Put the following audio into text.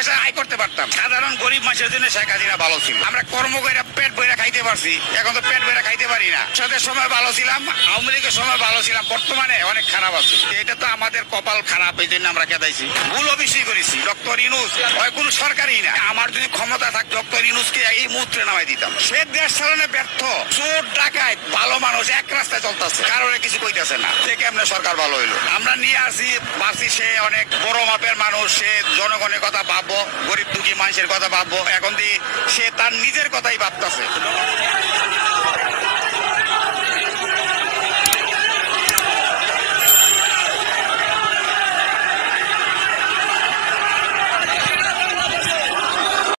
পয়সা আয় করতে পারতাম। সাধারণ গরিব মানুষের জন্য শেখ হাসিনা ভালো ছিল। আমরা কর্ম করে পেট বইরা খাইতে পারছি, এখন তো পেট বইরা খাইতে পারি না। সাথের সময় ভালো ছিলাম, আওয়ামী লীগের সময় ভালো ছিলাম, বর্তমানে অনেক খারাপ আছে। এটা তো আমাদের কপাল খারাপ, এই জন্য আমরা কেদাইছি। ভুলও বেশি করেছি। ডক্টর ইউনূস হয় কোন সরকারই না। আমার যদি ক্ষমতা থাকতো ডক্টর ইউনূসকে এই মুহূর্তে নামাই দিতাম। সে দেশ চালানো ব্যর্থ, চোর ডাকাত, ভালো মানুষ এক রাস্তায় চলতেছে, কারণে কিছু কইতেছে না। সে কেমনে সরকার ভালো হইলো? আমরা নিয়ে আসি পারছি, সে অনেক বড় মাপের মানুষ, সে জনগণের কথা ভাববো, গরিব দুঃখী মানুষের কথা ভাববো। এখন দিয়ে সে তার নিজের কথাই ভাবতেছে।